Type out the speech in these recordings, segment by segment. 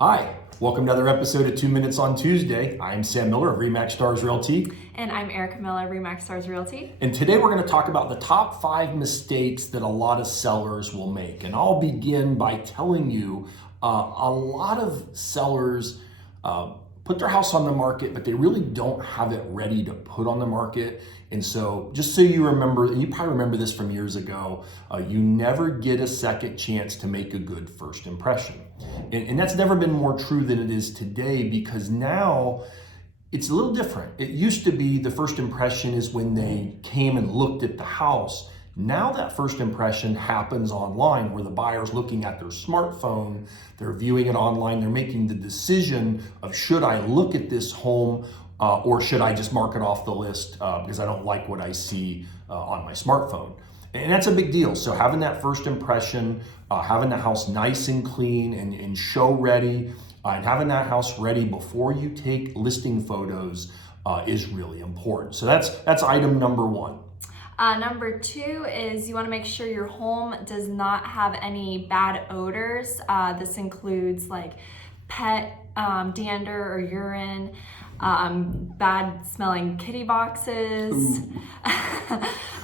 Hi, welcome to another episode of 2 Minutes on Tuesday. I'm Sam Miller of REMAX Stars Realty. And I'm Erica Miller, REMAX Stars Realty. And today we're going to talk about the top 5 mistakes that a lot of sellers will make. And I'll begin by telling you a lot of sellers put their house on the market, but they really don't have it ready to put on the market. And so just so you remember, and you probably remember this from years ago, you never get a second chance to make a good first impression. And that's never been more true than it is today, because now it's a little different. It used to be the first impression is when they came and looked at the house. Now that first impression happens online, where the buyer's looking at their smartphone, they're viewing it online, they're making the decision of, should I look at this home or should I just mark it off the list because I don't like what I see on my smartphone. And that's a big deal. So having that first impression, having the house nice and clean and show ready, and having that house ready before you take listing photos is really important. So that's item number 1. Number 2 is you want to make sure your home does not have any bad odors. This includes like pet dander or urine, bad smelling kitty boxes.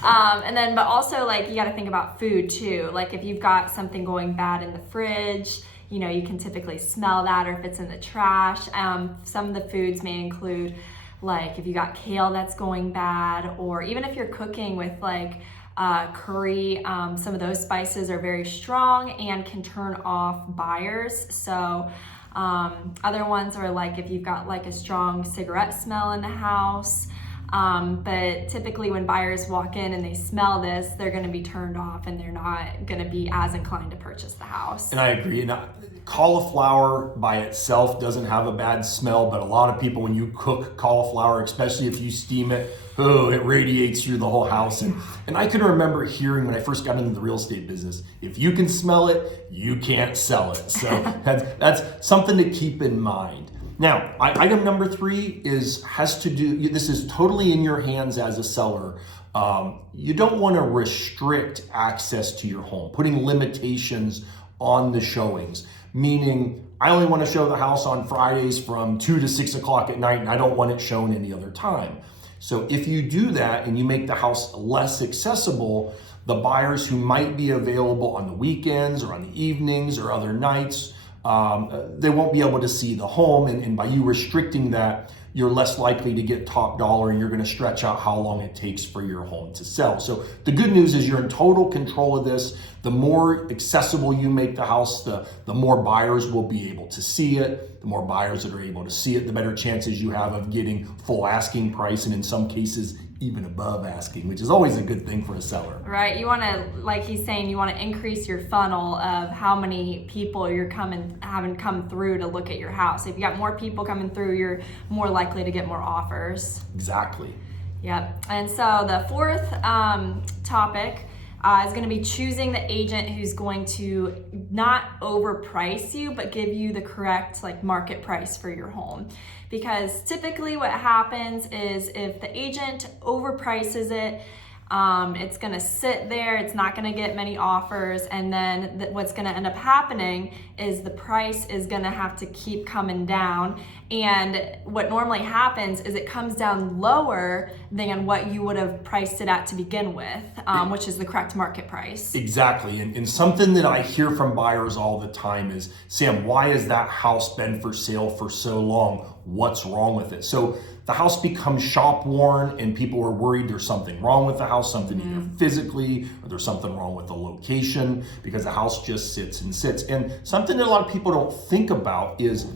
But also like you got to think about food too. Like if you've got something going bad in the fridge, you know, you can typically smell that, or if it's in the trash. Some of the foods may include, like if you got kale that's going bad, or even if you're cooking with like curry, some of those spices are very strong and can turn off buyers. So other ones are like if you've got like a strong cigarette smell in the house. But typically when buyers walk in and they smell this, they're going to be turned off and they're not going to be as inclined to purchase the house. And I agree. And cauliflower by itself doesn't have a bad smell, but a lot of people, when you cook cauliflower, especially if you steam it, it radiates through the whole house. And I can remember hearing when I first got into the real estate business, if you can smell it, you can't sell it. So that's something to keep in mind. Now, item number 3 has to do, this is totally in your hands as a seller. You don't want to restrict access to your home, putting limitations on the showings, meaning I only want to show the house on Fridays from 2 to 6 o'clock at night, and I don't want it shown any other time. So if you do that and you make the house less accessible, the buyers who might be available on the weekends or on the evenings or other nights, they won't be able to see the home, and by you restricting that, you're less likely to get top dollar, and you're going to stretch out how long it takes for your home to sell. So the good news is you're in total control of this. The more accessible you make the house, the more buyers will be able to see it. The more buyers that are able to see it, the better chances you have of getting full asking price, and in some cases even above asking, which is always a good thing for a seller. Right, you want to, like he's saying, you want to increase your funnel of how many people you're having come through to look at your house. If you got more people coming through, you're more likely to get more offers. Exactly. Yep. And so the 4th topic is going to be choosing the agent who's going to not overprice you, but give you the correct like market price for your home. Because typically what happens is if the agent overprices it, it's going to sit there, it's not going to get many offers, and then what's going to end up happening is the price is going to have to keep coming down. And what normally happens is it comes down lower than what you would have priced it at to begin with, which is the correct market price. Exactly. And something that I hear from buyers all the time is, Sam, why has that house been for sale for so long? What's wrong with it? So the house becomes shop worn, and people are worried there's something wrong with the house, something either physically, or there's something wrong with the location, because the house just sits and sits. And something that a lot of people don't think about is,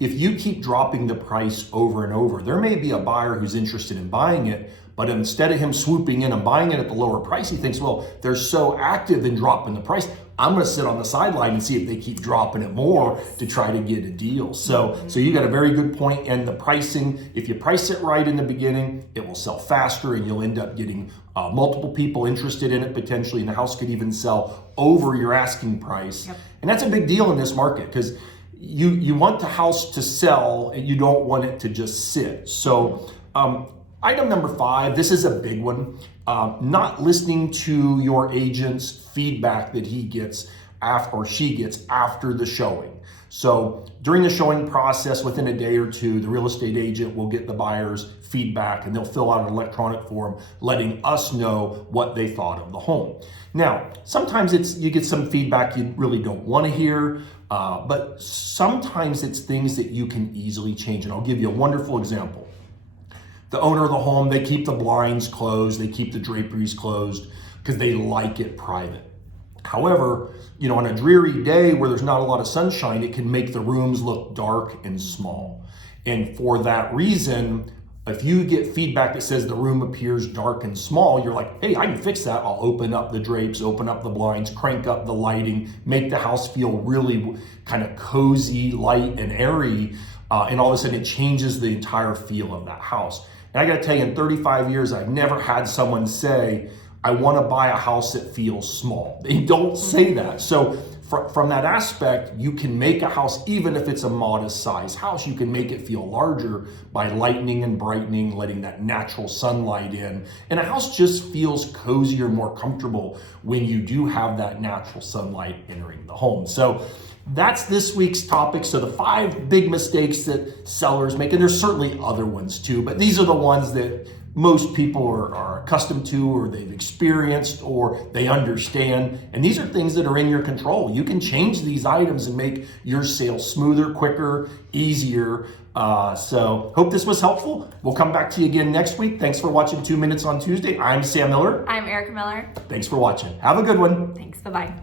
if you keep dropping the price over and over, there may be a buyer who's interested in buying it, but instead of him swooping in and buying it at the lower price, he thinks, well, they're so active in dropping the price, I'm going to sit on the sideline and see if they keep dropping it more to try to get a deal. So you got a very good point. And the pricing, if you price it right in the beginning, it will sell faster, and you'll end up getting multiple people interested in it potentially, and the house could even sell over your asking price. Yep. And that's a big deal in this market, because you want the house to sell and you don't want it to just sit. So item number 5, this is a big one. Not listening to your agent's feedback that he gets or she gets after the showing. So during the showing process, within a day or two, the real estate agent will get the buyer's feedback and they'll fill out an electronic form letting us know what they thought of the home. Now, sometimes you get some feedback you really don't want to hear, but sometimes it's things that you can easily change. And I'll give you a wonderful example. The owner of the home, they keep the blinds closed, they keep the draperies closed because they like it private. However, on a dreary day where there's not a lot of sunshine, it can make the rooms look dark and small. And for that reason, if you get feedback that says the room appears dark and small, you're like, hey, I can fix that. I'll open up the drapes, open up the blinds, crank up the lighting, make the house feel really kind of cozy, light, and airy. And all of a sudden it changes the entire feel of that house. And I gotta tell you, in 35 years, I've never had someone say, I wanna buy a house that feels small. They don't say that. So from that aspect, you can make a house, even if it's a modest size house, you can make it feel larger by lightening and brightening, letting that natural sunlight in. And a house just feels cozier, more comfortable when you do have that natural sunlight entering the home. So that's this week's topic. So the 5 big mistakes that sellers make, and there's certainly other ones too, but these are the ones that most people are accustomed to, or they've experienced, or they understand. And these are things that are in your control. You can change these items and make your sale smoother, quicker, easier. So hope this was helpful. We'll come back to you again next week. Thanks for watching 2 Minutes on Tuesday. I'm Sam Miller. I'm Erica Miller. Thanks for watching. Have a good one. Thanks. Bye-bye.